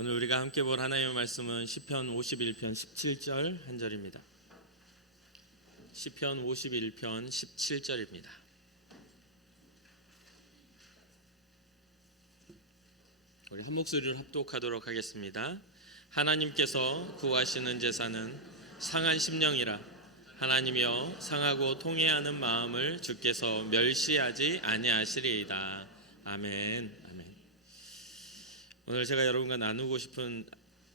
오늘 우리가 함께 볼 하나님의 말씀은 시편 51편 17절 한 절입니다. 시편 51편 17절입니다. 우리 한 목소리를 합독하도록 하겠습니다. 하나님께서 구하시는 제사는 상한 심령이라. 하나님이여 상하고 통회하는 마음을 주께서 멸시하지 아니하시리이다. 아멘. 아멘. 오늘 제가 여러분과 나누고 싶은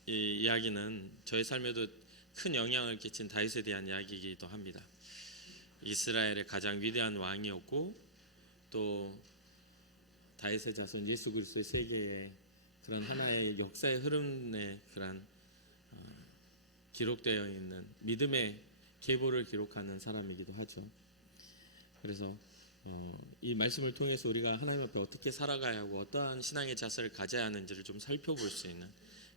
이 이야기는 저의 삶에도 큰 영향을 끼친 다윗에 대한 이야기이기도 합니다. 이스라엘의 가장 위대한 왕이었고 또 다윗의 자손 예수 그리스도의 세계의 그런 하나의 역사의 흐름에 그런 기록되어 있는 믿음의 계보를 기록하는 사람이기도 하죠. 그래서 이 말씀을 통해서 우리가 하나님 앞에 어떻게 살아가야 하고 어떠한 신앙의 자세를 가져야 하는지를 좀 살펴볼 수 있는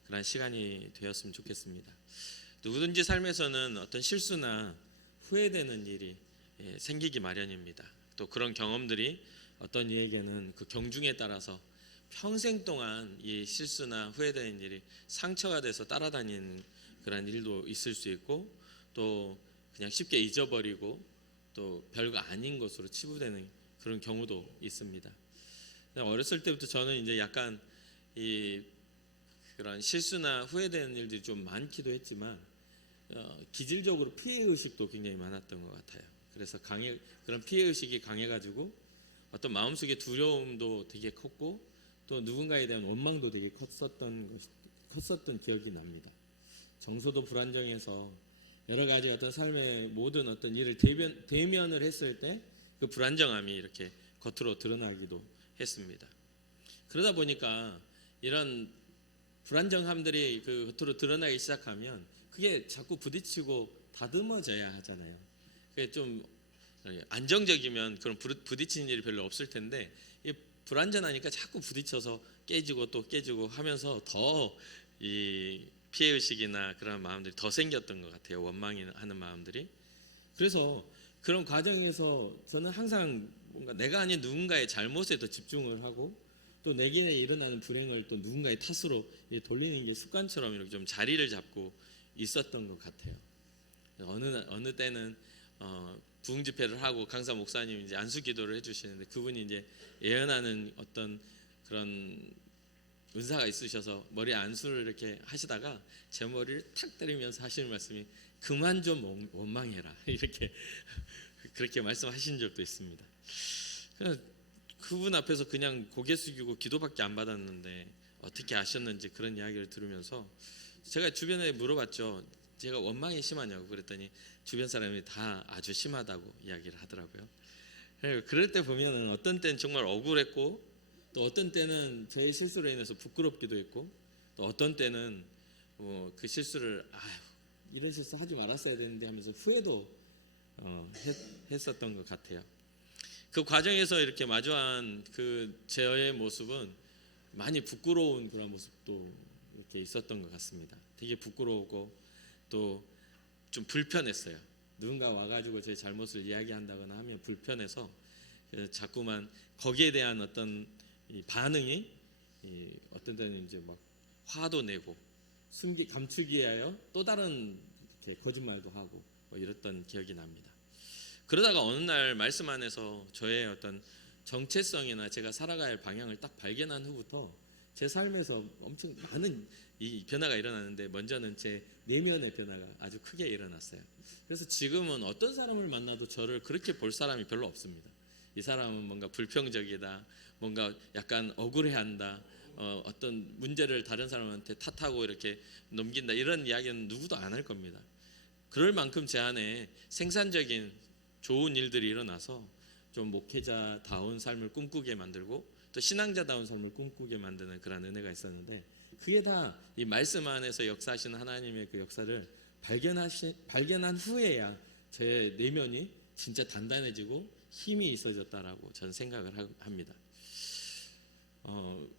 그런 시간이 되었으면 좋겠습니다. 누구든지 삶에서는 어떤 실수나 후회되는 일이 생기기 마련입니다. 또 그런 경험들이 어떤 이에게는 그 경중에 따라서 평생 동안 이 실수나 후회되는 일이 상처가 돼서 따라다니는 그런 일도 있을 수 있고 또 그냥 쉽게 잊어버리고 또 별거 아닌 것으로 치부되는 그런 경우도 있습니다. 어렸을 때부터 저는 이제 약간 이 그런 실수나 후회되는 일들이 좀 많기도 했지만 기질적으로 피해 의식도 굉장히 많았던 것 같아요. 그래서 그런 피해 의식이 강해가지고 어떤 마음속의 두려움도 되게 컸고 또 누군가에 대한 원망도 되게 컸었던 기억이 납니다. 정서도 불안정해서 여러 가지 어떤 삶의 모든 어떤 일을 대면을 했을 때 그 불안정함이 이렇게 겉으로 드러나기도 했습니다. 그러다 보니까 이런 불안정함들이 그 겉으로 드러나기 시작하면 그게 자꾸 부딪히고 다듬어져야 하잖아요. 그게 좀 안정적이면 그런 부딪히는 일이 별로 없을 텐데 이 불안전하니까 자꾸 부딪혀서 깨지고 또 깨지고 하면서 더 이 피해의식이나 그런 마음들이 더 생겼던 것 같아요. 원망하는 마음들이. 그래서 그런 과정에서 저는 항상 뭔가 내가 아닌 누군가의 잘못에 더 집중을 하고 또 내게 일어나는 불행을 또 누군가의 탓으로 돌리는 게 습관처럼 이렇게 좀 자리를 잡고 있었던 것 같아요. 어느 때는 부흥 집회를 하고 강사 목사님이 이제 안수 기도를 해주시는데 그분이 이제 예언하는 어떤 그런 은사가 있으셔서 머리에 안수를 이렇게 하시다가 제 머리를 탁 때리면서 하시는 말씀이 그만 좀 원망해라 이렇게 그렇게 말씀하신 적도 있습니다. 그분 앞에서 그냥 고개 숙이고 기도밖에 안 받았는데 어떻게 아셨는지 그런 이야기를 들으면서 제가 주변에 물어봤죠. 제가 원망이 심하냐고 그랬더니 주변 사람이 다 아주 심하다고 이야기를 하더라고요. 그럴 때 보면은 어떤 때는 정말 억울했고 또 어떤 때는 저의 실수로 인해서 부끄럽기도 했고 또 어떤 때는 그 실수를 이런 실수 하지 말았어야 되는데 하면서 후회도 했었던 것 같아요. 그 과정에서 이렇게 마주한 그 저의 모습은 많이 부끄러운 그런 모습도 이렇게 있었던 것 같습니다. 되게 부끄러우고 또 좀 불편했어요. 누군가 와가지고 제 잘못을 이야기한다거나 하면 불편해서 자꾸만 거기에 대한 어떤 이 반응이 어떤 때는 이제 막 화도 내고 감추기 위하여 또 다른 이렇게 거짓말도 하고 이랬던 기억이 납니다. 그러다가 어느 날 말씀 안에서 저의 어떤 정체성이나 제가 살아가야 할 방향을 딱 발견한 후부터 제 삶에서 엄청 많은 이 변화가 일어나는데 먼저는 제 내면의 변화가 아주 크게 일어났어요. 그래서 지금은 어떤 사람을 만나도 저를 그렇게 볼 사람이 별로 없습니다. 이 사람은 뭔가 불평적이다, 뭔가 약간 억울해한다, 어떤 문제를 다른 사람한테 탓하고 이렇게 넘긴다 이런 이야기는 누구도 안 할 겁니다. 그럴 만큼 제 안에 생산적인 좋은 일들이 일어나서 좀 목회자다운 삶을 꿈꾸게 만들고 또 신앙자다운 삶을 꿈꾸게 만드는 그런 은혜가 있었는데 그게 다 이 말씀 안에서 역사하시는 하나님의 그 역사를 발견한 후에야 제 내면이 진짜 단단해지고 힘이 있어졌다라고 저는 생각을 합니다.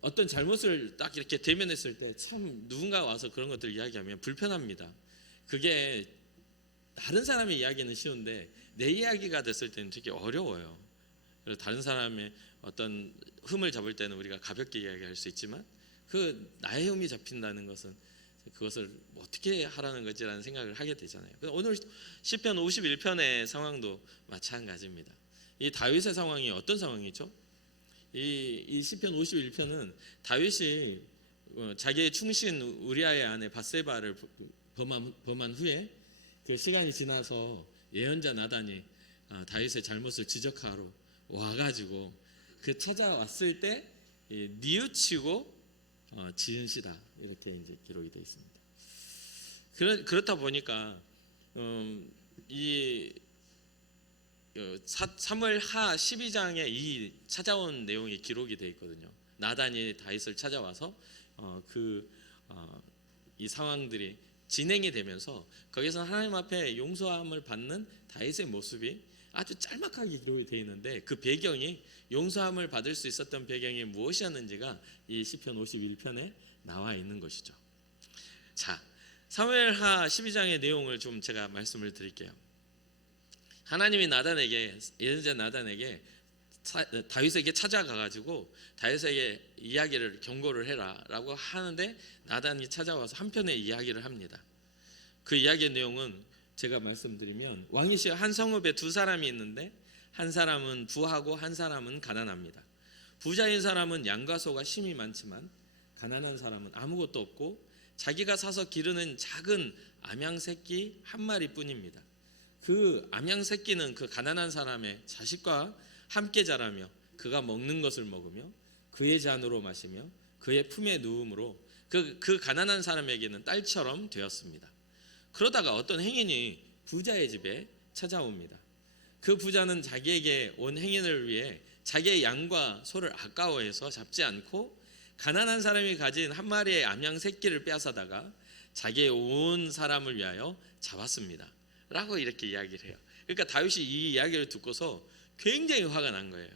어떤 잘못을 딱 이렇게 대면했을 때 참 누군가 와서 그런 것들을 이야기하면 불편합니다. 그게 다른 사람의 이야기는 쉬운데 내 이야기가 됐을 때는 되게 어려워요. 그래서 다른 사람의 어떤 흠을 잡을 때는 우리가 가볍게 이야기할 수 있지만 그 나의 흠이 잡힌다는 것은 그것을 어떻게 하라는 거지라는 생각을 하게 되잖아요. 오늘 시편 51편의 상황도 마찬가지입니다. 이 다윗의 상황이 어떤 상황이죠? 이 시편 51편은 다윗이 자기의 충신 우리아의 아내 밧세바를 범한 후에 그 시간이 지나서 예언자 나단이 다윗의 잘못을 지적하러 와가지고 그 찾아왔을 때 뉘우치고 지은 시다, 이렇게 이제 기록이 되어 있습니다. 그렇다 보니까 이 사무엘하 12장에 이 찾아온 내용이 기록이 되어 있거든요. 나단이 다윗을 찾아와서 이 상황들이 진행이 되면서 거기서 하나님 앞에 용서함을 받는 다윗의 모습이 아주 짤막하게 기록이 되어 있는데, 그 배경이 용서함을 받을 수 있었던 배경이 무엇이었는지가 이 시편 51편에 나와 있는 것이죠. 자, 사무엘하 12장의 내용을 좀 제가 말씀을 드릴게요. 하나님이 예언자 나단에게 다윗에게 찾아가가지고 다윗에게 이야기를 경고를 해라라고 하는데, 나단이 찾아와서 한편의 이야기를 합니다. 그 이야기의 내용은 제가 말씀드리면, 왕이시여 한 성읍에 두 사람이 있는데 한 사람은 부하고 한 사람은 가난합니다. 부자인 사람은 양과 소가 심이 많지만 가난한 사람은 아무것도 없고 자기가 사서 기르는 작은 암양 새끼 한 마리뿐입니다. 그 암양 새끼는 그 가난한 사람의 자식과 함께 자라며 그가 먹는 것을 먹으며 그의 잔으로 마시며 그의 품에 누움으로 그 가난한 사람에게는 딸처럼 되었습니다. 그러다가 어떤 행인이 부자의 집에 찾아옵니다. 그 부자는 자기에게 온 행인을 위해 자기의 양과 소를 아까워해서 잡지 않고 가난한 사람이 가진 한 마리의 암양 새끼를 빼앗아다가 자기의 온 사람을 위하여 잡았습니다 라고 이렇게 이야기를 해요. 그러니까 다윗이 이 이야기를 듣고서 굉장히 화가 난 거예요.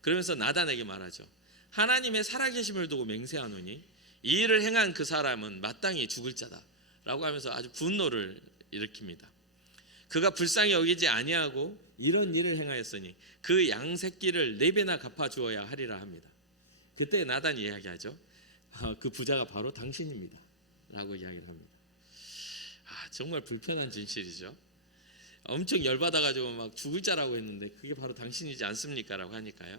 그러면서 나단에게 말하죠. 하나님의 살아계심을 두고 맹세하노니 이 일을 행한 그 사람은 마땅히 죽을 자다 라고 하면서 아주 분노를 일으킵니다. 그가 불쌍히 여기지 아니하고 이런 일을 행하였으니 그 양 새끼를 4배나 갚아 주어야 하리라 합니다. 그때 나단이 이야기하죠. 그 부자가 바로 당신입니다 라고 이야기를 합니다. 정말 불편한 진실이죠. 엄청 열받아가지고 막 죽을 자라고 했는데 그게 바로 당신이지 않습니까? 라고 하니까요.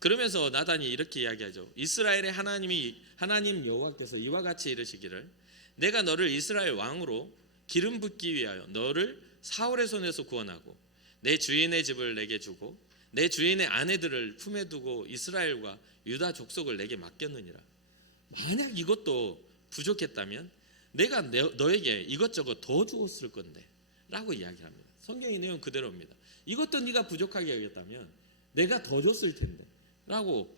그러면서 나단이 이렇게 이야기하죠. 이스라엘의 하나님 여호와께서 이와 같이 이르시기를 내가 너를 이스라엘 왕으로 기름 붓기 위하여 너를 사울의 손에서 구원하고 내 주인의 집을 내게 주고 내 주인의 아내들을 품에 두고 이스라엘과 유다 족속을 내게 맡겼느니라. 만약 이것도 부족했다면 내가 너에게 이것저것 더 주었을 건데 라고 이야기합니다. 성경의 내용 그대로입니다. 이것도 네가 부족하게 여겼다면 내가 더 줬을 텐데 라고.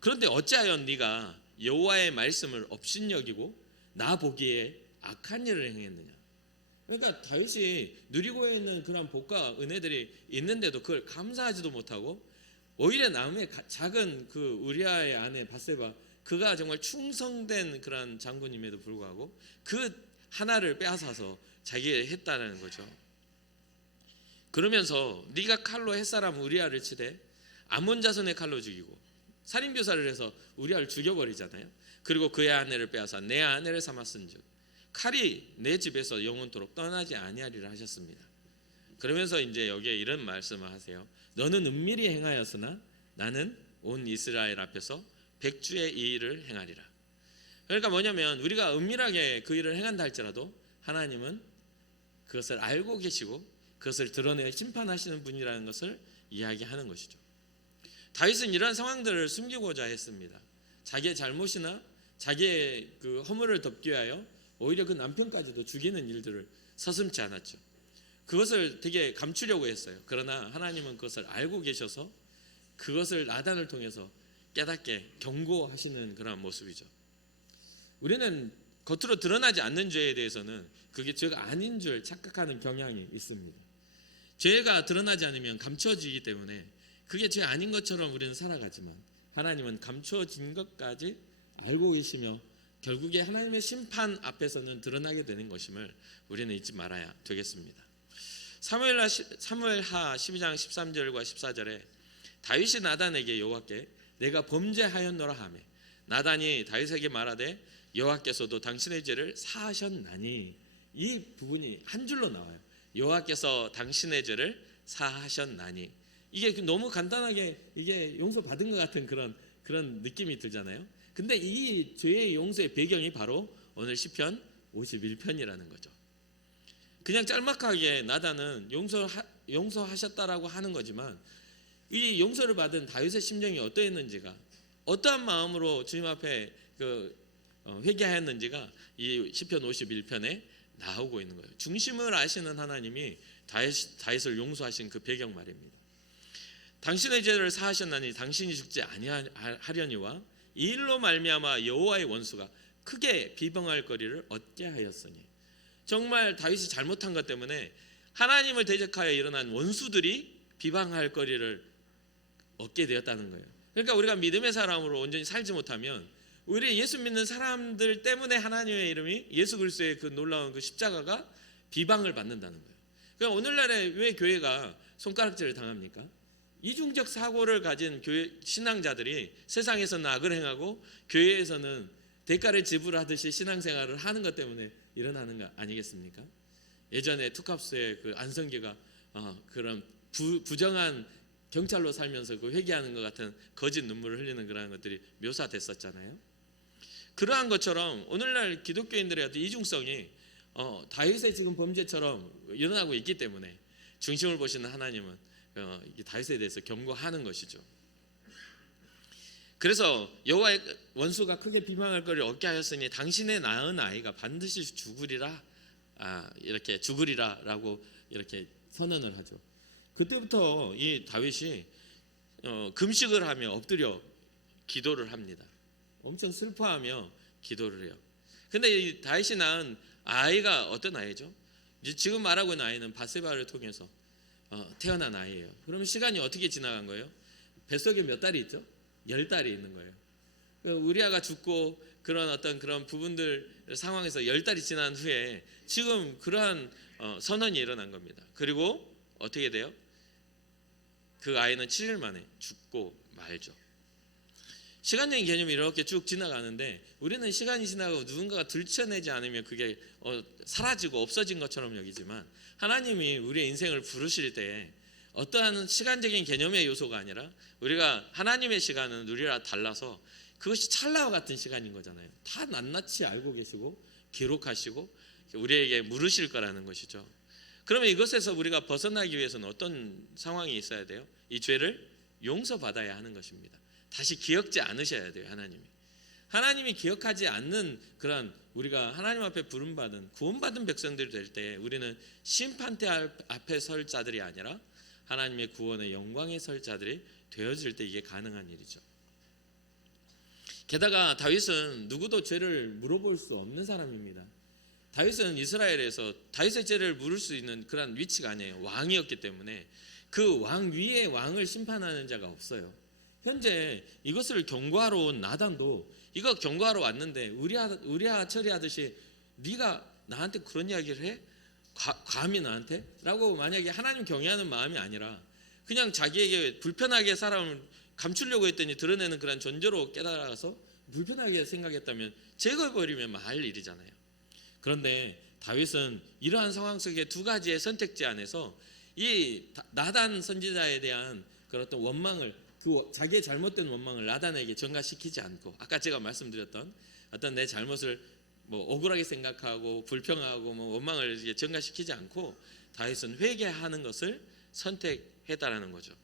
그런데 어찌하여 네가 여호와의 말씀을 업신여기고 나 보기에 악한 일을 행했느냐. 그러니까 다윗이 누리고 있는 그런 복과 은혜들이 있는데도 그걸 감사하지도 못하고 오히려 남의 작은 그 우리아의 아내 밧세바, 그가 정말 충성된 그런 장군임에도 불구하고 그 하나를 빼앗아서 자기가 했다는 거죠. 그러면서 네가 칼로 햇사람 우리아를 치되 암몬 자손의 칼로 죽이고 살인교사를 해서 우리아를 죽여버리잖아요. 그리고 그의 아내를 빼앗아 내 아내를 삼았은즉 칼이 내 집에서 영원토록 떠나지 아니하리라 하셨습니다. 그러면서 이제 여기에 이런 말씀을 하세요. 너는 은밀히 행하였으나 나는 온 이스라엘 앞에서 백주의 이 일을 행하리라. 그러니까 뭐냐면 우리가 은밀하게 그 일을 행한다 할지라도 하나님은 그것을 알고 계시고 그것을 드러내 심판하시는 분이라는 것을 이야기하는 것이죠. 다윗은 이런 상황들을 숨기고자 했습니다. 자기의 잘못이나 자기의 그 허물을 덮기 위하여 오히려 그 남편까지도 죽이는 일들을 서슴지 않았죠. 그것을 되게 감추려고 했어요. 그러나 하나님은 그것을 알고 계셔서 그것을 나단을 통해서 깨닫게 경고하시는 그런 모습이죠. 우리는 겉으로 드러나지 않는 죄에 대해서는 그게 죄가 아닌 줄 착각하는 경향이 있습니다. 죄가 드러나지 않으면 감춰지기 때문에 그게 죄 아닌 것처럼 우리는 살아가지만 하나님은 감춰진 것까지 알고 계시며 결국에 하나님의 심판 앞에서는 드러나게 되는 것임을 우리는 잊지 말아야 되겠습니다. 사무엘하 12장 13절과 14절에 다윗이 나단에게 여호와께 내가 범죄하였노라 하매 나단이 다윗에게 말하되 여호와께서도 당신의 죄를 사하셨나니, 이 부분이 한 줄로 나와요. 여호와께서 당신의 죄를 사하셨나니. 이게 너무 간단하게 이게 용서받은 것 같은 그런 느낌이 들잖아요. 근데 이 죄의 용서의 배경이 바로 오늘 시편 51편이라는 거죠. 그냥 짤막하게 나단은 용서하셨다라고 하는 거지만, 이 용서를 받은 다윗의 심정이 어떠했는지가, 어떠한 마음으로 주님 앞에 회개하였는지가 이 시편 51편에 나오고 있는 거예요. 중심을 아시는 하나님이 다윗을 용서하신 그 배경 말입니다. 당신의 죄를 사하셨나니 당신이 죽지 아니하려니와 이 일로 말미암아 여호와의 원수가 크게 비방할 거리를 얻게 하였으니. 정말 다윗이 잘못한 것 때문에 하나님을 대적하여 일어난 원수들이 비방할 거리를 얻게 되었다는 거예요. 그러니까 우리가 믿음의 사람으로 온전히 살지 못하면 우리 예수 믿는 사람들 때문에 하나님의 이름이, 예수 그리스도의 그 놀라운 그 십자가가 비방을 받는다는 거예요. 그러니까 오늘날에 왜 교회가 손가락질을 당합니까? 이중적 사고를 가진 교회 신앙자들이 세상에서는 악을 행하고 교회에서는 대가를 지불하듯이 신앙생활을 하는 것 때문에 일어나는 거 아니겠습니까? 예전에 투캅스의 그 안성기가 그런 부정한 경찰로 살면서 그 회개하는 것 같은 거짓 눈물을 흘리는 그런 것들이 묘사됐었잖아요. 그러한 것처럼 오늘날 기독교인들의 어떤 이중성이 다윗의 지금 범죄처럼 일어나고 있기 때문에 중심을 보시는 하나님은 다윗에 대해서 경고하는 것이죠. 그래서 여호와의 원수가 크게 비방할 거리를 얻게 하였으니 당신의 낳은 아이가 반드시 죽으리라, 이렇게 죽으리라라고 이렇게 선언을 하죠. 그때부터 이 다윗이 금식을 하며 엎드려 기도를 합니다. 엄청 슬퍼하며 기도를 해요. 근데 이 다윗이 낳은 아이가 어떤 아이죠? 지금 말하고 있는 아이는 바세바를 통해서 태어난 아이예요. 그러면 시간이 어떻게 지나간 거예요? 뱃속에 몇 달이 있죠? 10달이 있는 거예요. 우리아가 죽고 그런 부분들 상황에서 10달이 지난 후에 지금 그러한 선언이 일어난 겁니다. 그리고 어떻게 돼요? 그 아이는 7일 만에 죽고 말죠. 시간적인 개념이 이렇게 쭉 지나가는데 우리는 시간이 지나고 누군가가 들춰내지 않으면 그게 사라지고 없어진 것처럼 여기지만, 하나님이 우리의 인생을 부르실 때 어떠한 시간적인 개념의 요소가 아니라 우리가 하나님의 시간은 우리랑 달라서 그것이 찰나와 같은 시간인 거잖아요. 다 낱낱이 알고 계시고 기록하시고 우리에게 물으실 거라는 것이죠. 그러면 이것에서 우리가 벗어나기 위해서는 어떤 상황이 있어야 돼요? 이 죄를 용서받아야 하는 것입니다. 다시 기억지 않으셔야 돼요. 하나님이 기억하지 않는 그런, 우리가 하나님 앞에 부름받은 구원받은 백성들이 될 때 우리는 심판대 앞에 설 자들이 아니라 하나님의 구원의 영광에 설 자들이 되어질 때 이게 가능한 일이죠. 게다가 다윗은 누구도 죄를 물어볼 수 없는 사람입니다. 다윗은 이스라엘에서 다윗의 죄를 물을 수 있는 그런 위치가 아니에요. 왕이었기 때문에 그 왕 위에 왕을 심판하는 자가 없어요. 현재 이것을 경고하러 온 나단도 이거 경고하러 왔는데 우리아 처리하듯이 네가 나한테 그런 이야기를 해? 감히 나한테? 라고 만약에 하나님 경외하는 마음이 아니라 그냥 자기에게 불편하게 사람을 감추려고 했더니 드러내는 그런 존재로 깨달아서 불편하게 생각했다면 제거해버리면 말 일이잖아요. 그런데 다윗은 이러한 상황 속에 두 가지의 선택지 안에서 이 나단 선지자에 대한 그런 어떤 원망을, 자기의 잘못된 원망을 나단에게 전가시키지 않고, 아까 제가 말씀드렸던 어떤 내 잘못을 억울하게 생각하고 불평하고 원망을 전가시키지 않고 다윗은 회개하는 것을 선택했다라는 거죠.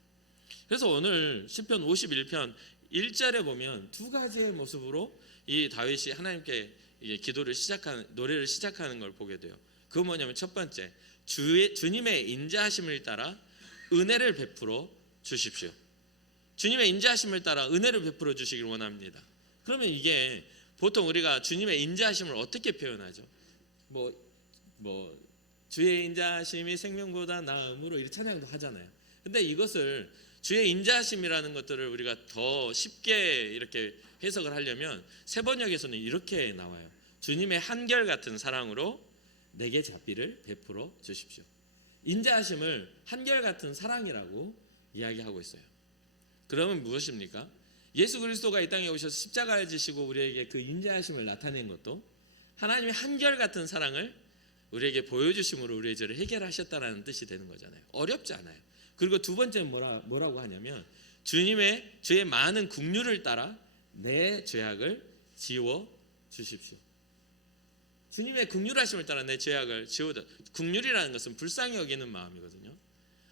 그래서 오늘 시편 51편 1절에 보면 두 가지의 모습으로 이 다윗이 하나님께 노래를 시작하는 걸 보게 돼요. 그건 뭐냐면 첫 번째, 주님의 인자하심을 따라 은혜를 베풀어 주십시오. 주님의 인자하심을 따라 은혜를 베풀어 주시길 원합니다. 그러면 이게 보통 우리가 주님의 인자하심을 어떻게 표현하죠? 주의 인자하심이 생명보다 나음으로 이렇게 찬양도 하잖아요. 근데 이것을 주의 인자하심이라는 것들을 우리가 더 쉽게 이렇게 해석을 하려면 세번역에서는 이렇게 나와요. 주님의 한결같은 사랑으로 내게 자비를 베풀어 주십시오. 인자하심을 한결같은 사랑이라고 이야기하고 있어요. 그러면 무엇입니까? 예수 그리스도가 이 땅에 오셔서 십자가를 지시고 우리에게 그 인자하심을 나타낸 것도 하나님의 한결같은 사랑을 우리에게 보여주심으로 우리의 죄를 해결하셨다라는 뜻이 되는 거잖아요. 어렵지 않아요. 그리고 두 번째는 뭐라고 하냐면 주님의 죄의 많은 긍휼을 따라 내 죄악을 지워 주십시오. 주님의 긍휼하심을 따라 내 죄악을 지워. 긍휼이라는 것은 불쌍히 여기는 마음이거든요.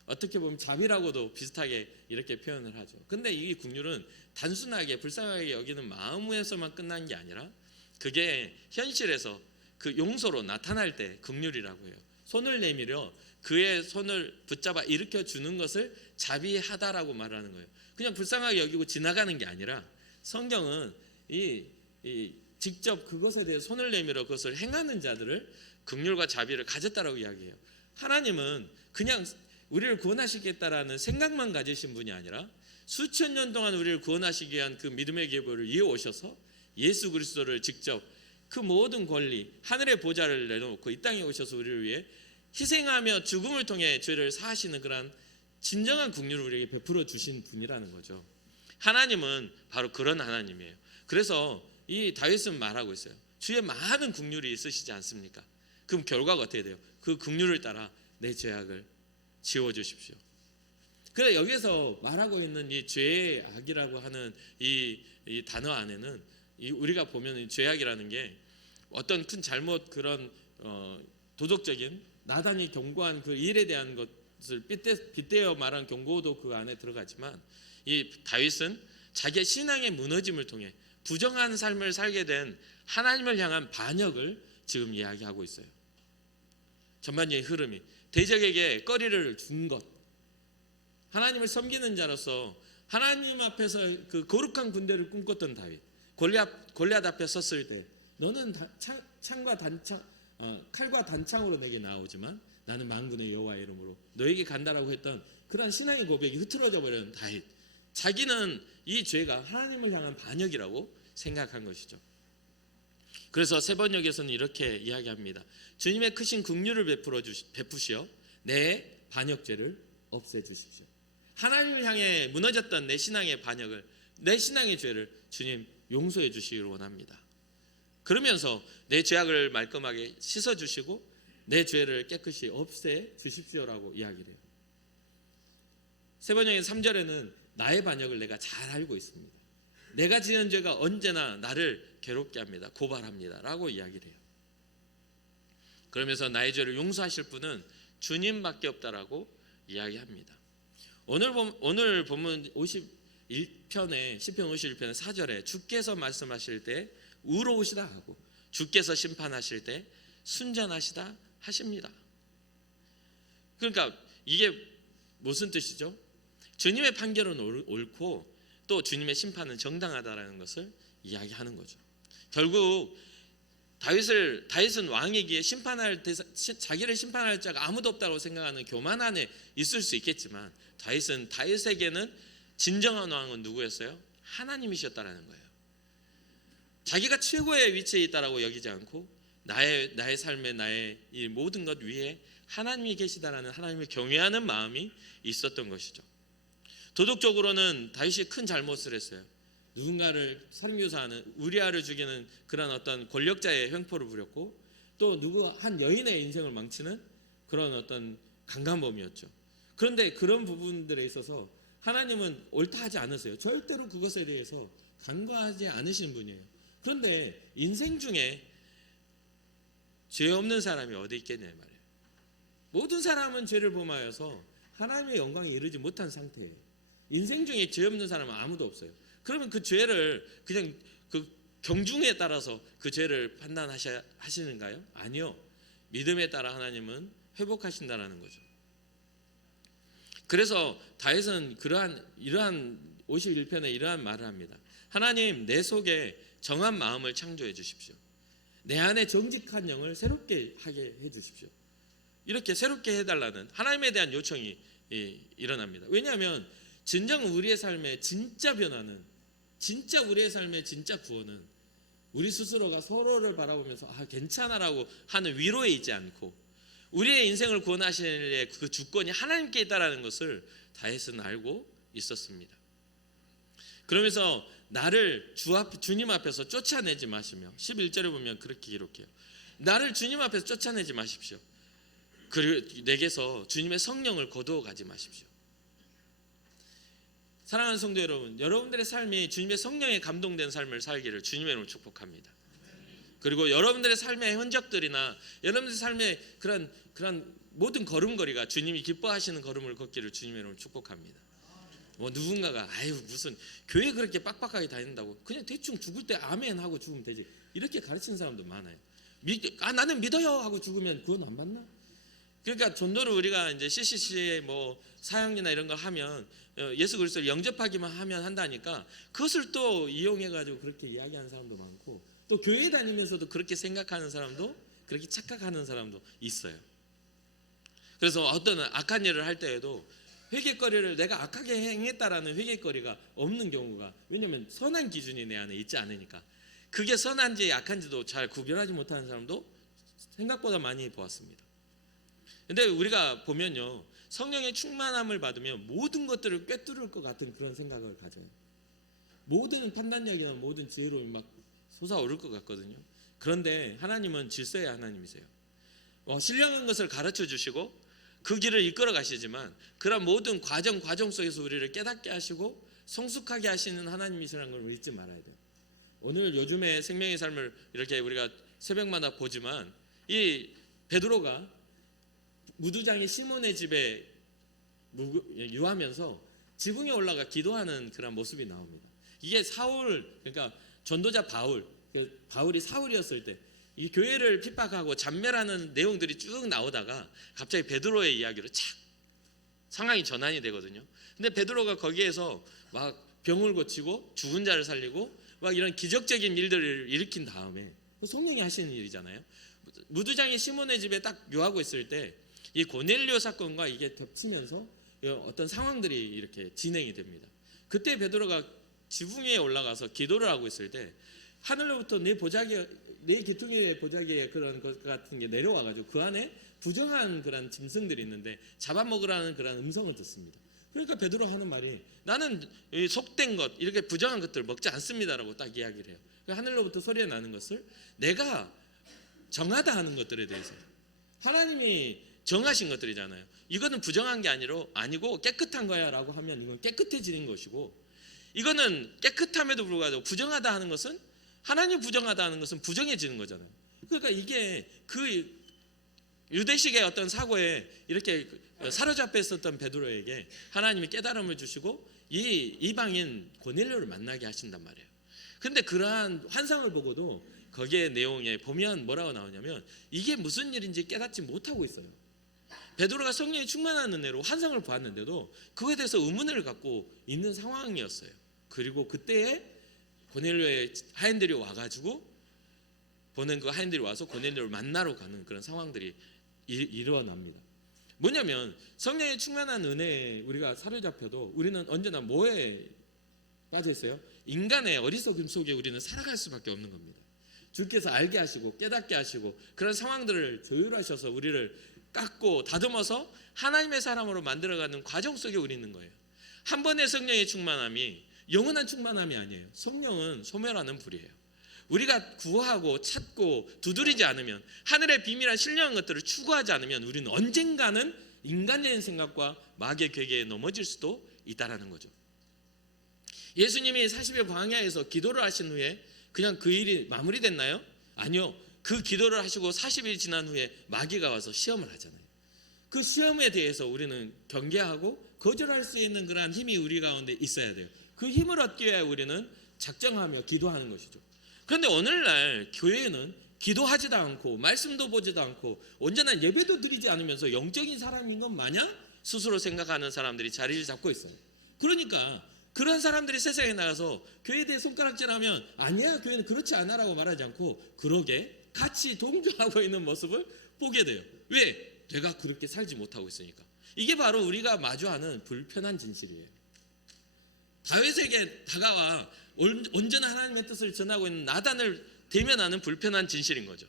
어떻게 보면 자비라고도 비슷하게 이렇게 표현을 하죠. 근데 이 긍휼은 단순하게 불쌍하게 여기는 마음에서만 끝난 게 아니라 그게 현실에서 그 용서로 나타날 때 긍휼이라고 해요. 손을 내밀어 그의 손을 붙잡아 일으켜 주는 것을 자비하다라고 말하는 거예요. 그냥 불쌍하게 여기고 지나가는 게 아니라 성경은 이 직접 그것에 대해 손을 내밀어 그것을 행하는 자들을 긍휼과 자비를 가졌다라고 이야기해요. 하나님은 그냥 우리를 구원하시겠다라는 생각만 가지신 분이 아니라 수천 년 동안 우리를 구원하시기 위한 그 믿음의 계보를 이어오셔서 예수 그리스도를 직접 그 모든 권리, 하늘의 보좌를 내려놓고 이 땅에 오셔서 우리를 위해 희생하며 죽음을 통해 죄를 사하시는 그런 진정한 긍휼을 우리에게 베풀어 주신 분이라는 거죠. 하나님은 바로 그런 하나님이에요. 그래서 이 다윗은 말하고 있어요. 주의 많은 긍휼이 있으시지 않습니까? 그럼 결과가 어떻게 돼요? 그 긍휼을 따라 내 죄악을 지워주십시오. 그래 여기서 말하고 있는 이 죄악이라고 하는 이 단어 안에는 우리가 보면 이 죄악이라는 게 어떤 큰 잘못 그런 도덕적인 나단이 경고한 그 일에 대한 것을 빗대어 말한 경고도 그 안에 들어가지만 이 다윗은 자기의 신앙의 무너짐을 통해 부정한 삶을 살게 된 하나님을 향한 반역을 지금 이야기하고 있어요. 전반적인 흐름이 대적에게 꺼리를 준 것, 하나님을 섬기는 자로서 하나님 앞에서 그 거룩한 군대를 꿈꿨던 다윗, 골리앗 앞에 섰을 때 너는 칼과 단창으로 내게 나오지만 나는 만군의 여호와의 이름으로 너에게 간다라고 했던 그런 신앙의 고백이 흐트러져 버리는 다윗, 자기는 이 죄가 하나님을 향한 반역이라고 생각한 것이죠. 그래서 세번역에서는 이렇게 이야기합니다. 주님의 크신 긍휼을 베푸시어 내 반역죄를 없애주십시오. 하나님을 향해 무너졌던 내 신앙의 반역을, 내 신앙의 죄를 주님 용서해 주시기를 원합니다. 그러면서 내 죄악을 말끔하게 씻어주시고 내 죄를 깨끗이 없애 주십시오라고 이야기를 해요. 세번역의 3절에는 나의 반역을 내가 잘 알고 있습니다. 내가 지은 죄가 언제나 나를 괴롭게 합니다. 고발합니다 라고 이야기를 해요. 그러면서 나의 죄를 용서하실 분은 주님밖에 없다라고 이야기합니다. 오늘 본문 51편에 시편 51편의 4절에 주께서 말씀하실 때 의로우시다 하고 주께서 심판하실 때 순전하시다 하십니다. 그러니까 이게 무슨 뜻이죠? 주님의 판결은 옳고 또 주님의 심판은 정당하다라는 것을 이야기하는 거죠. 결국 다윗은 왕이기에 자기를 심판할 자가 아무도 없다고 생각하는 교만 안에 있을 수 있겠지만 다윗에게는 진정한 왕은 누구였어요? 하나님이셨다라는 거예요. 자기가 최고의 위치에 있다라고 여기지 않고 나의 삶에 나의 이 모든 것 위에 하나님이 계시다라는 하나님을 경외하는 마음이 있었던 것이죠. 도덕적으로는 다윗이 큰 잘못을 했어요. 누군가를 살인묘사하는 우리아를 죽이는 그런 어떤 권력자의 횡포를 부렸고 또 누구 한 여인의 인생을 망치는 그런 어떤 강간범이었죠. 그런데 그런 부분들에 있어서 하나님은 옳다 하지 않으세요. 절대로 그것에 대해서 간과하지 않으시는 분이에요. 그런데 인생 중에 죄 없는 사람이 어디 있겠냐 말이에요. 모든 사람은 죄를 범하여서 하나님의 영광에 이르지 못한 상태예요. 인생 중에 죄 없는 사람은 아무도 없어요. 그러면 그 죄를 그냥 그 경중에 따라서 그 죄를 판단하시는가요? 아니요. 믿음에 따라 하나님은 회복하신다라는 거죠. 그래서 다윗은 이러한 51편에 이러한 말을 합니다. 하나님, 내 속에 정한 마음을 창조해 주십시오. 내 안에 정직한 영을 새롭게 하게 해 주십시오. 이렇게 새롭게 해달라는 하나님에 대한 요청이 일어납니다. 왜냐하면 진정 우리의 삶의 진짜 변화는, 진짜 우리의 삶의 진짜 구원은 우리 스스로가 서로를 바라보면서 괜찮아라고 하는 위로에 있지 않고 우리의 인생을 구원하실 그 주권이 하나님께 있다라는 것을 다윗은 알고 있었습니다. 그러면서 나를 주님 앞에서 쫓아내지 마시며 11절에 보면 그렇게 기록해요. 나를 주님 앞에서 쫓아내지 마십시오. 그리고 내게서 주님의 성령을 거두어 가지 마십시오. 사랑하는 성도 여러분, 여러분들의 삶이 주님의 성령에 감동된 삶을 살기를 주님의 이름으로 축복합니다. 그리고 여러분들의 삶의 흔적들이나 여러분들의 삶의 그런 모든 걸음걸이가 주님이 기뻐하시는 걸음을 걷기를 주님의 이름으로 축복합니다. 누군가가 무슨 교회 그렇게 빡빡하게 다닌다고 그냥 대충 죽을 때 아멘 하고 죽으면 되지, 이렇게 가르치는 사람도 많아요. 나는 믿어요 하고 죽으면 그건 안 맞나? 그러니까 전도를 우리가 이제 CCC의 뭐 사역이나 이런 거 하면 예수 그리스도를 영접하기만 하면 한다니까 그것을 또 이용해 가지고 그렇게 이야기하는 사람도 많고, 또 교회 다니면서도 그렇게 생각하는 사람도, 그렇게 착각하는 사람도 있어요. 그래서 어떤 악한 일을 할 때에도 회개거리를, 내가 악하게 행했다라는 회개거리가 없는 경우가, 왜냐하면 선한 기준이 내 안에 있지 않으니까, 그게 선한지 악한지도 잘 구별하지 못하는 사람도 생각보다 많이 보았습니다. 근데 우리가 보면요, 성령의 충만함을 받으면 모든 것들을 꿰뚫을 것 같은 그런 생각을 가져요. 모든 판단력이나 모든 지혜로움이 막 솟아오를 것 같거든요. 그런데 하나님은 질서의 하나님이세요. 신령한 것을 가르쳐 주시고 그 길을 이끌어 가시지만 그런 모든 과정 속에서 우리를 깨닫게 하시고 성숙하게 하시는 하나님이시라는 걸 잊지 말아야 돼요. 오늘 요즘에 생명의 삶을 이렇게 우리가 새벽마다 보지만 이 베드로가 무두장의 시몬의 집에 유하면서 지붕에 올라가 기도하는 그런 모습이 나옵니다. 이게 사울, 그러니까 전도자 바울이 사울이었을 때 이 교회를 핍박하고 잔멸하는 내용들이 쭉 나오다가 갑자기 베드로의 이야기로 착 상황이 전환이 되거든요. 근데 베드로가 거기에서 막 병을 고치고 죽은 자를 살리고 막 이런 기적적인 일들을 일으킨 다음에, 성령이 하시는 일이잖아요. 무두장의 시몬의 집에 딱 유하고 있을 때 이 고넬료 사건과 이게 겹치면서 어떤 상황들이 이렇게 진행이 됩니다. 그때 베드로가 지붕 위에 올라가서 기도를 하고 있을 때 하늘로부터 내 기퉁이의 보자기에 그런 것 같은 게 내려와가지고 그 안에 부정한 그런 짐승들이 있는데 잡아먹으라는 그런 음성을 듣습니다. 그러니까 베드로 하는 말이, 나는 속된 것, 이렇게 부정한 것들을 먹지 않습니다라고 딱 이야기를 해요. 하늘로부터 소리가 나는 것을 내가 정하다 하는 것들에 대해서, 하나님이 정하신 것들이잖아요. 이거는 부정한 게 아니고 깨끗한 거야 라고 하면 이건 깨끗해지는 것이고, 이거는 깨끗함에도 불구하고 부정하다 하는 것은, 하나님 부정하다 하는 것은 부정해지는 거잖아요. 그러니까 이게 그 유대식의 어떤 사고에 이렇게 사로잡혀 있었던 베드로에게 하나님이 깨달음을 주시고 이 이방인 고넬료를 만나게 하신단 말이에요. 근데 그러한 환상을 보고도 거기에 내용에 보면 뭐라고 나오냐면 이게 무슨 일인지 깨닫지 못하고 있어요. 베드로가 성령이 충만한 은혜로 환상을 보았는데도 그거에 대해서 의문을 갖고 있는 상황이었어요. 그리고 그때에 고넬료의 하인들이 와가지고 보낸 그 하인들이 와서 고넬료를 만나러 가는 그런 상황들이 일어납니다. 뭐냐면 성령의 충만한 은혜에 우리가 사로잡혀도 우리는 언제나 뭐에 빠져 있어요? 인간의 어리석음 속에 우리는 살아갈 수밖에 없는 겁니다. 주께서 알게 하시고 깨닫게 하시고 그런 상황들을 조율하셔서 우리를 깎고 다듬어서 하나님의 사람으로 만들어가는 과정 속에 우리 있는 거예요. 한 번의 성령의 충만함이 영원한 충만함이 아니에요. 성령은 소멸하는 불이에요. 우리가 구하고 찾고 두드리지 않으면, 하늘의 비밀한 신령한 것들을 추구하지 않으면 우리는 언젠가는 인간적인 생각과 마귀의 괴계에 넘어질 수도 있다라는 거죠. 예수님이 40일 광야에서 기도를 하신 후에 그냥 그 일이 마무리됐나요? 아니요. 그 기도를 하시고 40일 지난 후에 마귀가 와서 시험을 하잖아요. 그 시험에 대해서 우리는 경계하고 거절할 수 있는 그러한 힘이 우리 가운데 있어야 돼요. 그 힘을 얻기 위해 우리는 작정하며 기도하는 것이죠. 그런데 오늘날 교회는 기도하지도 않고 말씀도 보지도 않고 온전한 예배도 드리지 않으면서 영적인 사람인 것 마냥 스스로 생각하는 사람들이 자리를 잡고 있어요. 그러니까 그런 사람들이 세상에 나가서 교회에 대해 손가락질하면 아니야 교회는 그렇지 않아라고 말하지 않고 그러게 같이 동조하고 있는 모습을 보게 돼요. 왜? 내가 그렇게 살지 못하고 있으니까. 이게 바로 우리가 마주하는 불편한 진실이에요. 다윗에게 다가와 온전한 하나님의 뜻을 전하고 있는 나단을 대면하는 불편한 진실인 거죠.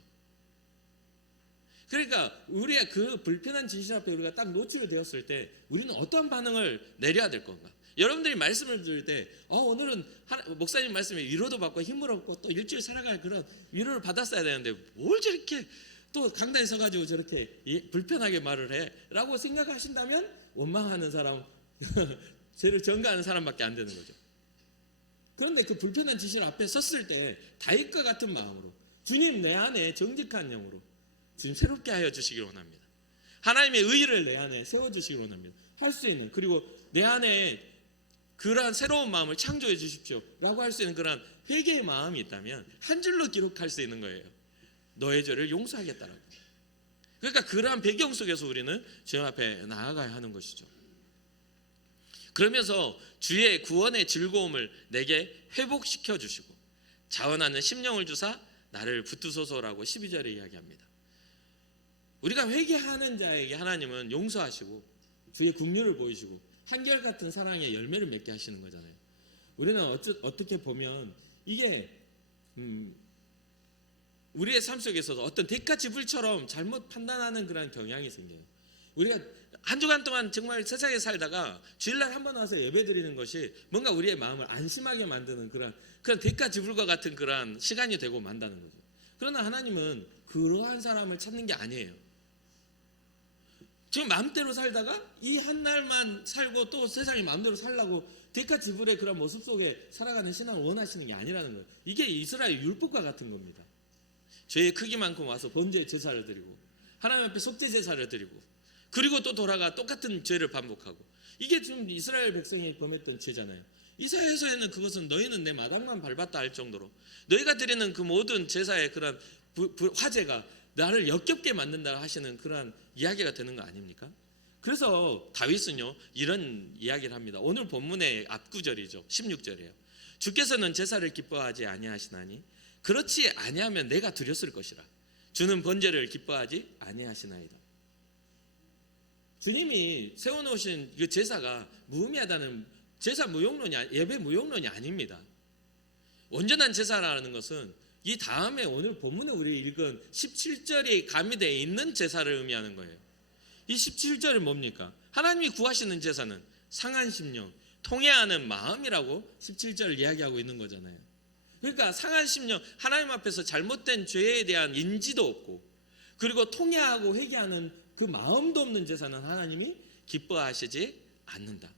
그러니까 우리의 그 불편한 진실 앞에 우리가 딱 노출되었을 때 우리는 어떠한 반응을 내려야 될 건가? 여러분들이 말씀을 들을 때 오늘은 목사님 말씀에 위로도 받고 힘을 얻고 또 일주일 살아갈 그런 위로를 받았어야 되는데 뭘 저렇게 또 강단에 서가지고 저렇게 불편하게 말을 해 라고 생각하신다면 원망하는 사람 죄를 전가하는 사람밖에 안 되는 거죠. 그런데 그 불편한 진실 앞에 섰을 때 다윗과 같은 마음으로 주님 내 안에 정직한 영으로 주님 새롭게 하여 주시길 원합니다. 하나님의 의를 내 안에 세워주시길 원합니다. 할 수 있는, 그리고 내 안에 그러한 새로운 마음을 창조해 주십시오 라고 할 수 있는 그러한 회개의 마음이 있다면 한 줄로 기록할 수 있는 거예요. 너의 죄를 용서하겠다라고. 그러니까 그러한 배경 속에서 우리는 주님 앞에 나아가야 하는 것이죠. 그러면서 주의 구원의 즐거움을 내게 회복시켜 주시고 자원하는 심령을 주사 나를 붙드소서라고 12절에 이야기합니다. 우리가 회개하는 자에게 하나님은 용서하시고 주의 긍휼을 보이시고 한결같은 사랑의 열매를 맺게 하시는 거잖아요. 우리는 어떻게 보면 이게 우리의 삶 속에서도 어떤 대가지불처럼 잘못 판단하는 그런 경향이 생겨요. 우리가 한 주간 동안 정말 세상에 살다가 주일날 한 번 와서 예배드리는 것이 뭔가 우리의 마음을 안심하게 만드는 그런 대가지불과 같은 그런 시간이 되고 만다는 거죠. 그러나 하나님은 그러한 사람을 찾는 게 아니에요. 지금 마음대로 살다가 이 한 날만 살고 또 세상이 마음대로 살라고 대가지불의 그런 모습 속에 살아가는 신앙을 원하시는 게 아니라는 거예요. 이게 이스라엘 율법과 같은 겁니다. 죄의 크기만큼 와서 번제의 제사를 드리고 하나님 앞에 속죄 제사를 드리고 그리고 또 돌아가 똑같은 죄를 반복하고, 이게 지금 이스라엘 백성이 범했던 죄잖아요. 이사야서에는 그것은 너희는 내 마당만 밟았다 할 정도로 너희가 드리는 그 모든 제사의 그런 화제가 나를 역겹게 만든다 하시는 그런 이야기가 되는 거 아닙니까? 그래서 다윗은요 이런 이야기를 합니다. 오늘 본문의 앞구절이죠. 16절이에요. 주께서는 제사를 기뻐하지 아니하시나니 그렇지 아니하면 내가 드렸을 것이라. 주는 번제를 기뻐하지 아니하시나이다. 주님이 세워놓으신 그 제사가 무의미하다는, 제사 무용론이, 예배 무용론이 아닙니다. 온전한 제사라는 것은 이 다음에 오늘 본문에 우리 읽은 17절이 가미되어 있는 제사를 의미하는 거예요. 이 17절은 뭡니까? 하나님이 구하시는 제사는 상한 심령, 통회하는 마음이라고 17절을 이야기하고 있는 거잖아요. 그러니까 상한 심령, 하나님 앞에서 잘못된 죄에 대한 인지도 없고 그리고 통회하고 회개하는 그 마음도 없는 제사는 하나님이 기뻐하시지 않는다.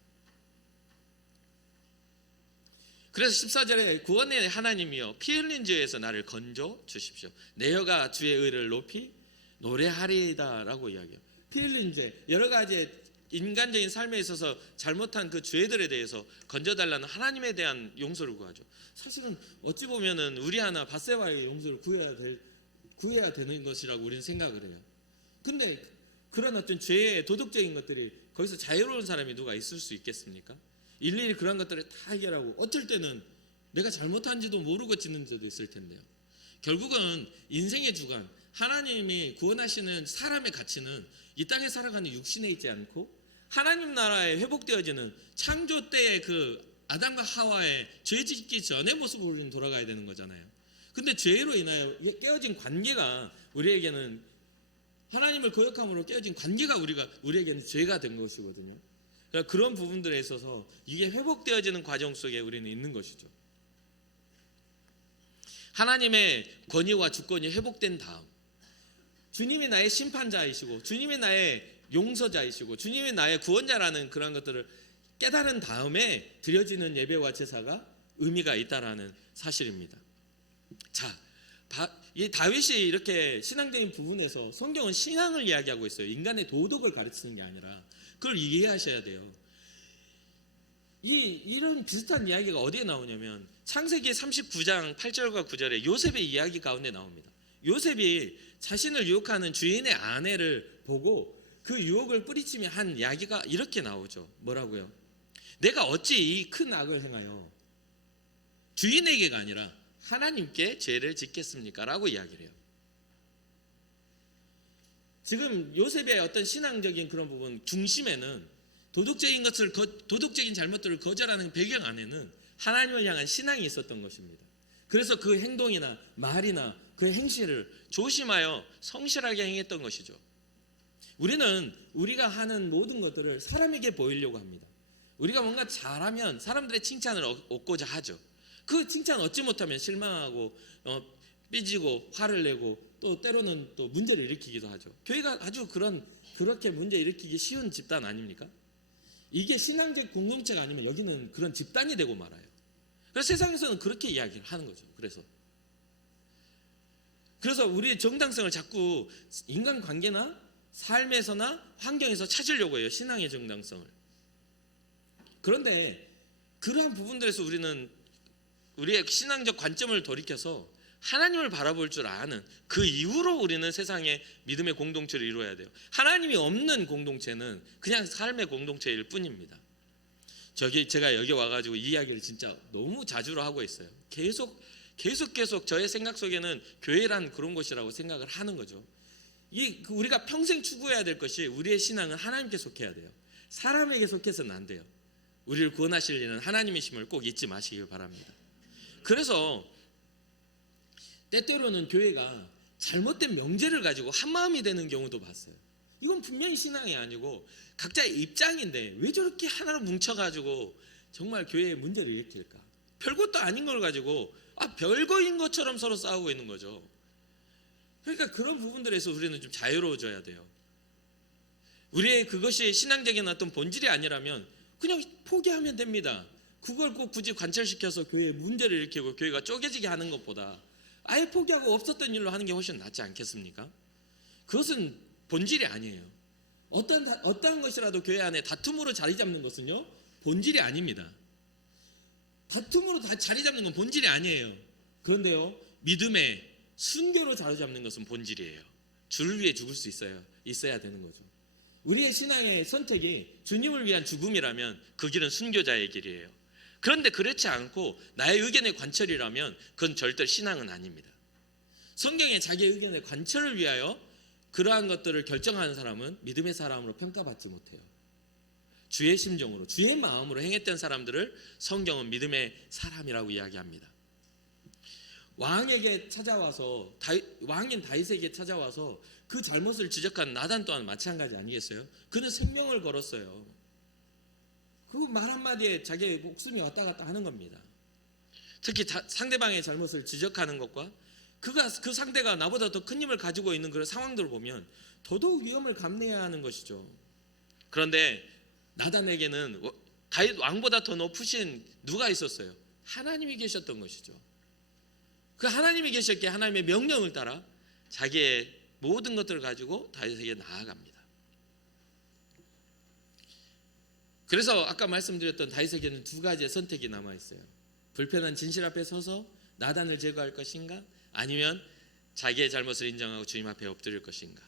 그래서 14절에 구원의 하나님이여 피 흘린 죄에서 나를 건져 주십시오. 내 혀가 주의 의를 높이 노래하리이다 라고 이야기해요. 피 흘린 죄, 여러 가지 인간적인 삶에 있어서 잘못한 그 죄들에 대해서 건져달라는 하나님에 대한 용서를 구하죠. 사실은 어찌 보면은 우리 하나 밧세바의 용서를 구해야 되는 것이라고 우리는 생각을 해요. 근데 그런 어떤 죄의 도덕적인 것들이 거기서 자유로운 사람이 누가 있을 수 있겠습니까? 일일이 그런 것들을 다 해결하고 어쩔 때는 내가 잘못한지도 모르고 짓는 죄도 있을 텐데요. 결국은 인생의 주관, 하나님이 구원하시는 사람의 가치는 이 땅에 살아가는 육신에 있지 않고 하나님 나라에 회복되어지는 창조 때의 그 아담과 하와의 죄 짓기 전의 모습으로 우리는 돌아가야 되는 거잖아요. 근데 죄로 인하여 깨어진 관계가 우리에게는 하나님을 거역함으로 깨어진 관계가 우리에게는 죄가 된 것이거든요. 그러니까 그런 부분들에 있어서 이게 회복되어지는 과정 속에 우리는 있는 것이죠. 하나님의 권위와 주권이 회복된 다음 주님이 나의 심판자이시고 주님이 나의 용서자이시고 주님이 나의 구원자라는 그런 것들을 깨달은 다음에 드려지는 예배와 제사가 의미가 있다라는 사실입니다. 자, 이 다윗이 이렇게 신앙적인 부분에서 성경은 신앙을 이야기하고 있어요. 인간의 도덕을 가르치는 게 아니라 그걸 이해하셔야 돼요. 이런 비슷한 이야기가 어디에 나오냐면 창세기 39장 8절과 9절에 요셉의 이야기 가운데 나옵니다. 요셉이 자신을 유혹하는 주인의 아내를 보고 그 유혹을 뿌리치며 한 이야기가 이렇게 나오죠. 뭐라고요? 내가 어찌 이 큰 악을 행하여 주인에게가 아니라 하나님께 죄를 짓겠습니까? 라고 이야기를 해요. 지금 요셉의 어떤 신앙적인 그런 부분 중심에는 도덕적인 잘못들을 거절하는 배경 안에는 하나님을 향한 신앙이 있었던 것입니다. 그래서 그 행동이나 말이나 그 행실을 조심하여 성실하게 행했던 것이죠. 우리는 우리가 하는 모든 것들을 사람에게 보이려고 합니다. 우리가 뭔가 잘하면 사람들의 칭찬을 얻고자 하죠. 그 칭찬 얻지 못하면 실망하고 삐지고 화를 내고 또 때로는 또 문제를 일으키기도 하죠. 교회가 아주 그렇게 문제 일으키기 쉬운 집단 아닙니까? 이게 신앙적 공동체가 아니면 여기는 그런 집단이 되고 말아요. 그래서 세상에서는 그렇게 이야기를 하는 거죠. 그래서 우리의 정당성을 자꾸 인간관계나 삶에서나 환경에서 찾으려고 해요. 신앙의 정당성을. 그런데 그러한 부분들에서 우리는 우리의 신앙적 관점을 돌이켜서 하나님을 바라볼 줄 아는 그 이후로 우리는 세상의 믿음의 공동체를 이루어야 돼요. 하나님이 없는 공동체는 그냥 삶의 공동체일 뿐입니다. 제가 여기 와가지고 이 이야기를 진짜 너무 자주로 하고 있어요. 계속 저의 생각 속에는 교회란 그런 것이라고 생각을 하는 거죠. 우리가 평생 추구해야 될 것이 우리의 신앙은 하나님께 속해야 돼요. 사람에게 속해서는 안 돼요. 우리를 구원하실 이는 하나님이심을 꼭 잊지 마시길 바랍니다. 그래서 때때로는 교회가 잘못된 명제를 가지고 한마음이 되는 경우도 봤어요. 이건 분명히 신앙이 아니고 각자의 입장인데 왜 저렇게 하나로 뭉쳐가지고 정말 교회에 문제를 일으킬까? 별것도 아닌 걸 가지고 별거인 것처럼 서로 싸우고 있는 거죠. 그러니까 그런 부분들에서 우리는 좀 자유로워져야 돼요. 우리의 그것이 신앙적인 어떤 본질이 아니라면 그냥 포기하면 됩니다. 그걸 꼭 굳이 관철시켜서 교회에 문제를 일으키고 교회가 쪼개지게 하는 것보다 아예 포기하고 없었던 일로 하는 게 훨씬 낫지 않겠습니까? 그것은 본질이 아니에요. 어떠한 것이라도 교회 안에 다툼으로 자리 잡는 것은요 본질이 아닙니다. 다툼으로 자리 잡는 건 본질이 아니에요. 그런데요 믿음의 순교로 자리 잡는 것은 본질이에요. 주를 위해 죽을 수 있어야 되는 거죠. 우리의 신앙의 선택이 주님을 위한 죽음이라면 그 길은 순교자의 길이에요. 그런데 그렇지 않고 나의 의견의 관철이라면 그건 절대 신앙은 아닙니다. 성경에 자기의 의견의 관철을 위하여 그러한 것들을 결정하는 사람은 믿음의 사람으로 평가받지 못해요. 주의 심정으로 주의 마음으로 행했던 사람들을 성경은 믿음의 사람이라고 이야기합니다. 왕인 다윗에게 찾아와서 그 잘못을 지적한 나단 또한 마찬가지 아니겠어요? 그는 생명을 걸었어요. 그 말 한마디에 자기의 목숨이 왔다 갔다 하는 겁니다. 특히 상대방의 잘못을 지적하는 것과 그 상대가 나보다 더 큰 힘을 가지고 있는 그런 상황들을 보면 더더욱 위험을 감내해야 하는 것이죠. 그런데 나단에게는 다윗 왕보다 더 높으신 누가 있었어요? 하나님이 계셨던 것이죠. 그 하나님이 계셨기에 하나님의 명령을 따라 자기의 모든 것들을 가지고 다윗에게 나아갑니다. 그래서 아까 말씀드렸던 다윗에게는 두 가지의 선택이 남아있어요. 불편한 진실 앞에 서서 나단을 제거할 것인가, 아니면 자기의 잘못을 인정하고 주님 앞에 엎드릴 것인가.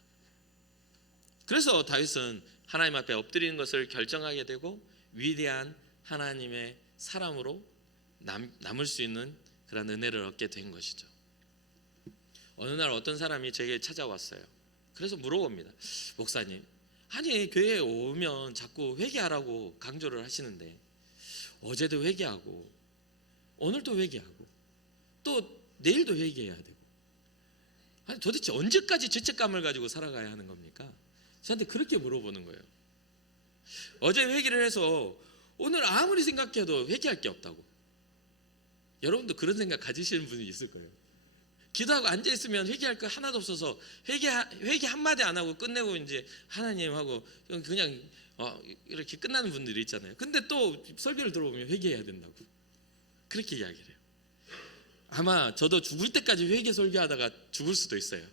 그래서 다윗은 하나님 앞에 엎드리는 것을 결정하게 되고 위대한 하나님의 사람으로 남을 수 있는 그런 은혜를 얻게 된 것이죠. 어느 날 어떤 사람이 제게 찾아왔어요. 그래서 물어봅니다. 목사님, 아니 교회에 오면 자꾸 회개하라고 강조를 하시는데 어제도 회개하고 오늘도 회개하고 또 내일도 회개해야 되고, 아니 도대체 언제까지 죄책감을 가지고 살아가야 하는 겁니까? 저한테 그렇게 물어보는 거예요. 어제 회개를 해서 오늘 아무리 생각해도 회개할 게 없다고. 여러분도 그런 생각 가지시는 분이 있을 거예요. 기도하고 앉아있으면 회개할 거 하나도 없어서 회개 한마디 안 하고 끝내고 이제 하나님하고 그냥 이렇게 끝나는 분들이 있잖아요. 근데 또 설교를 들어보면 회개해야 된다고 그렇게 이야기를 해요. 아마 저도 죽을 때까지 회개 설교하다가 죽을 수도 있어요.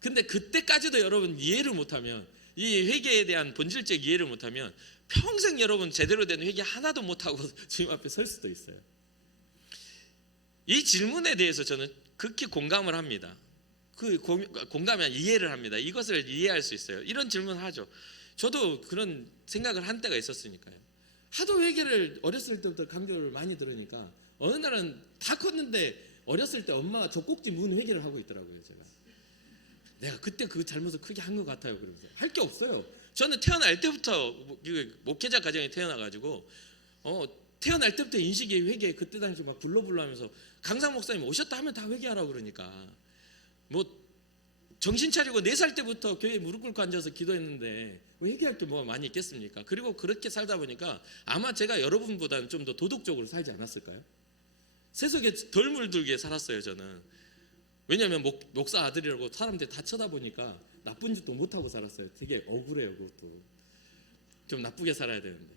근데 그때까지도 여러분 이해를 못하면, 이 회개에 대한 본질적 이해를 못하면 평생 여러분 제대로 된 회개 하나도 못하고 주님 앞에 설 수도 있어요. 이 질문에 대해서 저는 극히 공감을 합니다. 공감이 아니라 이해를 합니다. 이것을 이해할 수 있어요. 이런 질문을 하죠. 저도 그런 생각을 한 때가 있었으니까요. 하도 회개를 어렸을 때부터 강조를 많이 들으니까 어느 날은 다 컸는데 어렸을 때 엄마가 젖꼭지 문 회개를 하고 있더라고요. 내가 그때 그 잘못을 크게 한 것 같아요. 그러면서 할 게 없어요. 저는 태어날 때부터 목회자 가정에 태어나가지고 태어날 때부터 인식이 회개, 그때 당시 막 불러하면서 강상 목사님 오셨다 하면 다 회개하라고 그러니까 뭐 정신 차리고 4살 때부터 교회에 무릎 꿇고 앉아서 기도했는데 회개할 게 뭐가 많이 있겠습니까? 그리고 그렇게 살다 보니까 아마 제가 여러분보다는 좀 더 도덕적으로 살지 않았을까요? 세속에 덜 물들게 살았어요, 저는. 왜냐하면 목사 아들이라고 사람들이 다 쳐다보니까 나쁜 짓도 못하고 살았어요. 되게 억울해요, 그것도. 좀 나쁘게 살아야 되는데.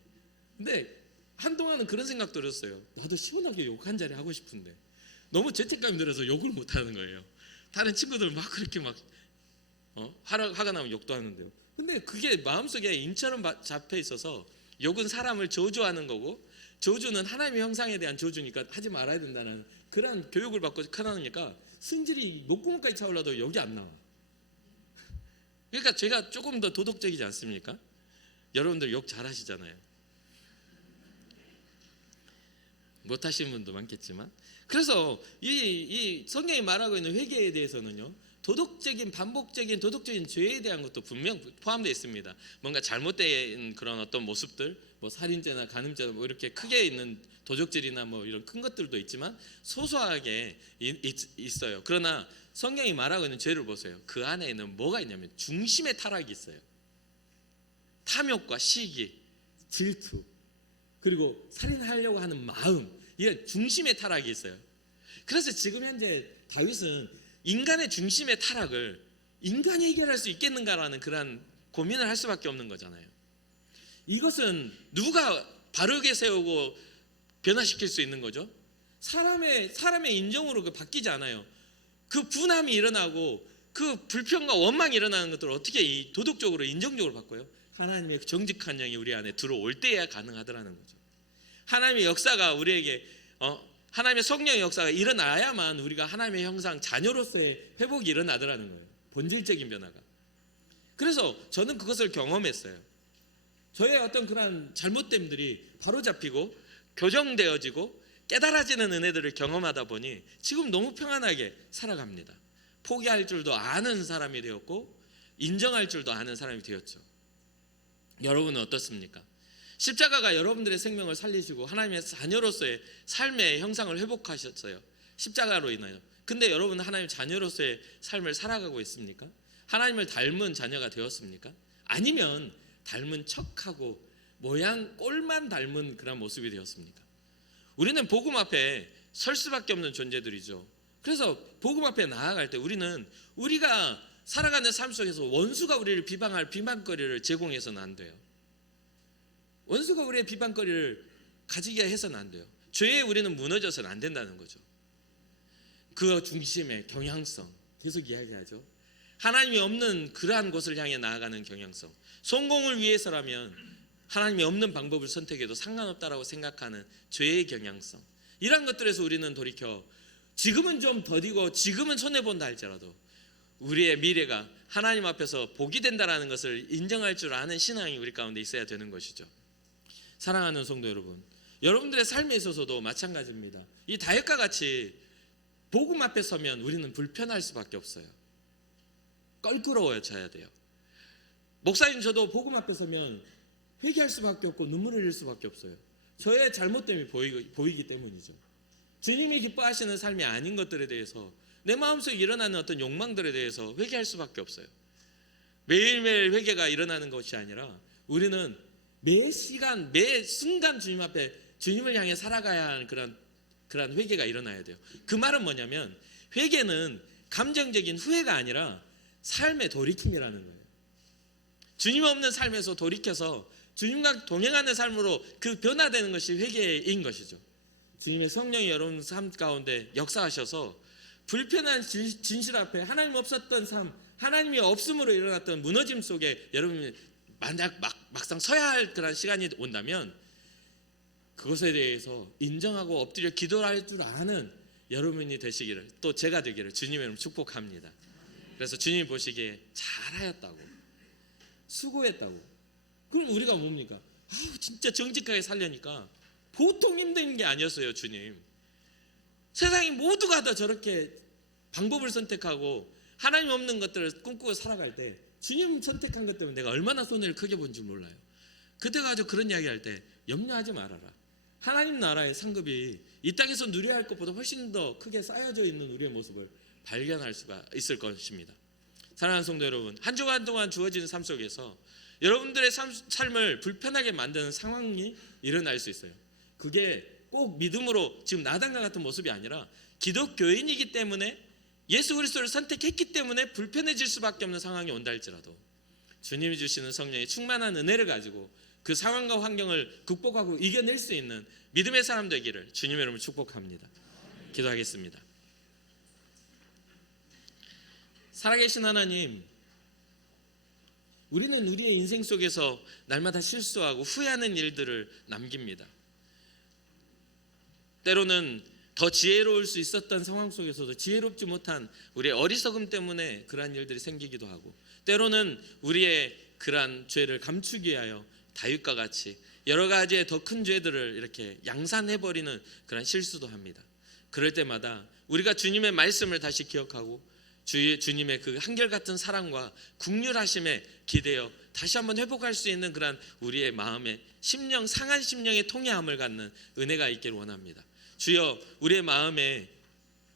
근데 한동안은 그런 생각 들었어요. 나도 시원하게 욕 한 자리 하고 싶은데 너무 죄책감이 들어서 욕을 못하는 거예요. 다른 친구들 막 그렇게 막 화가 나면 욕도 하는데요. 근데 그게 마음속에 인처럼 잡혀 있어서 욕은 사람을 저주하는 거고 저주는 하나님의 형상에 대한 저주니까 하지 말아야 된다는 그런 교육을 받고 커나니까 승질이 목구멍까지 차올라도 욕이 안 나와. 그러니까 제가 조금 더 도덕적이지 않습니까? 여러분들 욕 잘하시잖아요. 못하시는 분도 많겠지만, 그래서 이 성경이 말하고 있는 회개에 대해서는요, 도덕적인 반복적인 도덕적인 죄에 대한 것도 분명 포함되어 있습니다. 뭔가 잘못된 그런 어떤 모습들, 뭐 살인죄나 간음죄 뭐 이렇게 크게 있는 도적질이나 뭐 이런 큰 것들도 있지만 소소하게 있어요. 그러나 성경이 말하고 있는 죄를 보세요. 그 안에는 뭐가 있냐면 중심의 타락이 있어요. 탐욕과 시기, 질투, 그리고 살인하려고 하는 마음, 이게 중심의 타락이 있어요. 그래서 지금 현재 다윗은 인간의 중심의 타락을 인간이 해결할 수 있겠는가라는 그런 고민을 할 수밖에 없는 거잖아요. 이것은 누가 바르게 세우고 변화시킬 수 있는 거죠? 사람의 인정으로 바뀌지 않아요. 그 분함이 일어나고 그 불평과 원망이 일어나는 것들을 어떻게 도덕적으로 인정적으로 바꿔요? 하나님의 정직한 영이 우리 안에 들어올 때야 가능하더라는 거죠. 하나님의 역사가 우리에게 하나님의 성령의 역사가 일어나야만 우리가 하나님의 형상 자녀로서의 회복이 일어나더라는 거예요. 본질적인 변화가. 그래서 저는 그것을 경험했어요. 저의 어떤 그런 잘못됨들이 바로잡히고 교정되어지고 깨달아지는 은혜들을 경험하다 보니 지금 너무 평안하게 살아갑니다. 포기할 줄도 아는 사람이 되었고 인정할 줄도 아는 사람이 되었죠. 여러분은 어떻습니까? 십자가가 여러분들의 생명을 살리시고 하나님의 자녀로서의 삶의 형상을 회복하셨어요. 십자가로 인하여. 근데 여러분은 하나님의 자녀로서의 삶을 살아가고 있습니까? 하나님을 닮은 자녀가 되었습니까? 아니면 닮은 척하고 모양 꼴만 닮은 그런 모습이 되었습니까? 우리는 복음 앞에 설 수밖에 없는 존재들이죠. 그래서 복음 앞에 나아갈 때 우리가 살아가는 삶 속에서 원수가 우리를 비방할 비방거리를 제공해서는 안 돼요. 원수가 우리의 비방거리를 가지게 해서는 안 돼요. 죄에 우리는 무너져서는 안 된다는 거죠. 그 중심의 경향성 계속 이야기하죠. 하나님이 없는 그러한 곳을 향해 나아가는 경향성. 성공을 위해서라면 하나님이 없는 방법을 선택해도 상관없다라고 생각하는 죄의 경향성. 이런 것들에서 우리는 돌이켜 지금은 좀 더디고 지금은 손해본다 할지라도 우리의 미래가 하나님 앞에서 복이 된다라는 것을 인정할 줄 아는 신앙이 우리 가운데 있어야 되는 것이죠. 사랑하는 성도 여러분, 여러분들의 삶에 있어서도 마찬가지입니다. 이 다윗과 같이 복음 앞에 서면 우리는 불편할 수밖에 없어요. 껄끄러워져야 돼요. 목사님 저도 복음 앞에 서면 회개할 수밖에 없고 눈물을 흘릴 수밖에 없어요. 저의 잘못됨이 보이기 때문이죠. 주님이 기뻐하시는 삶이 아닌 것들에 대해서 내 마음속에 일어나는 어떤 욕망들에 대해서 회개할 수밖에 없어요. 매일매일 회개가 일어나는 것이 아니라 우리는 매 시간 매 순간 주님 앞에 주님을 향해 살아가야 하는 그런 회개가 일어나야 돼요. 그 말은 뭐냐면 회개는 감정적인 후회가 아니라 삶의 돌이킴이라는 거예요. 주님 없는 삶에서 돌이켜서 주님과 동행하는 삶으로 그 변화되는 것이 회개인 것이죠. 주님의 성령이 여러분 삶 가운데 역사하셔서 불편한 진실 앞에 하나님 없었던 삶, 하나님이 없음으로 일어났던 무너짐 속에 여러분이 만약 막상 서야 할 그런 시간이 온다면 그것에 대해서 인정하고 엎드려 기도할 줄 아는 여러분이 되시기를, 또 제가 되기를 주님의 이름으로 축복합니다. 그래서 주님이 보시기에 잘하였다고, 수고했다고. 그럼 우리가 뭡니까? 진짜 정직하게 살려니까 보통 힘든 게 아니었어요. 주님, 세상이 모두가 다 저렇게 방법을 선택하고 하나님 없는 것들을 꿈꾸고 살아갈 때 주님 선택한 것 때문에 내가 얼마나 손해를 크게 본 줄 몰라요. 그때 가지고 그런 이야기 할 때 염려하지 말아라. 하나님 나라의 상급이 이 땅에서 누려야 할 것보다 훨씬 더 크게 쌓여져 있는 우리의 모습을 발견할 수가 있을 것입니다. 사랑하는 성도 여러분, 한 주간 동안 주어지는 삶 속에서 여러분들의 삶을 불편하게 만드는 상황이 일어날 수 있어요. 그게 꼭 믿음으로 지금 나단과 같은 모습이 아니라 기독교인이기 때문에 예수 그리스도를 선택했기 때문에 불편해질 수밖에 없는 상황이 온다 할지라도 주님이 주시는 성령의 충만한 은혜를 가지고 그 상황과 환경을 극복하고 이겨낼 수 있는 믿음의 사람 되기를 주님의 이름으로 축복합니다. 기도하겠습니다. 살아계신 하나님, 우리는 우리의 인생 속에서 날마다 실수하고 후회하는 일들을 남깁니다. 때로는 더 지혜로울 수 있었던 상황 속에서도 지혜롭지 못한 우리의 어리석음 때문에 그러한 일들이 생기기도 하고, 때로는 우리의 그러한 죄를 감추기 위하여 다윗과 같이 여러 가지의 더 큰 죄들을 이렇게 양산해버리는 그런 실수도 합니다. 그럴 때마다 우리가 주님의 말씀을 다시 기억하고 주님의 그 한결같은 사랑과 긍휼하심에 기대어 다시 한번 회복할 수 있는 그런 우리의 마음의 심령, 상한 심령의 통회함을 갖는 은혜가 있기를 원합니다. 주여, 우리의 마음에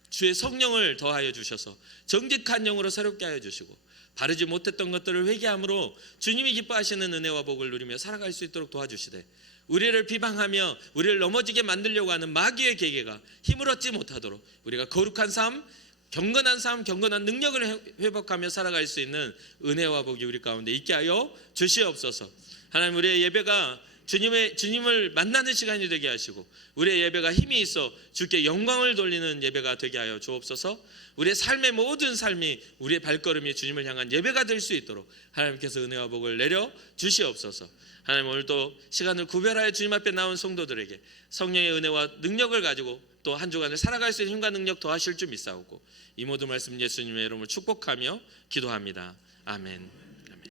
주의 성령을 더하여 주셔서 정직한 영으로 새롭게 하여 주시고 바르지 못했던 것들을 회개함으로 주님이 기뻐하시는 은혜와 복을 누리며 살아갈 수 있도록 도와주시되, 우리를 비방하며 우리를 넘어지게 만들려고 하는 마귀의 계계가 힘을 얻지 못하도록 우리가 거룩한 삶, 경건한 삶, 경건한 능력을 회복하며 살아갈 수 있는 은혜와 복이 우리 가운데 있게 하여 주시옵소서. 하나님, 우리의 예배가 주님을 만나는 시간이 되게 하시고 우리의 예배가 힘이 있어 주께 영광을 돌리는 예배가 되게 하여 주옵소서. 우리의 삶의 모든 삶이 우리의 발걸음이 주님을 향한 예배가 될 수 있도록 하나님께서 은혜와 복을 내려 주시옵소서. 하나님, 오늘도 시간을 구별하여 주님 앞에 나온 성도들에게 성령의 은혜와 능력을 가지고 또 한 주간을 살아갈 수 있는 힘과 능력 더하실 줄 믿사오고 이 모든 말씀 예수님의 이름으로 축복하며 기도합니다. 아멘.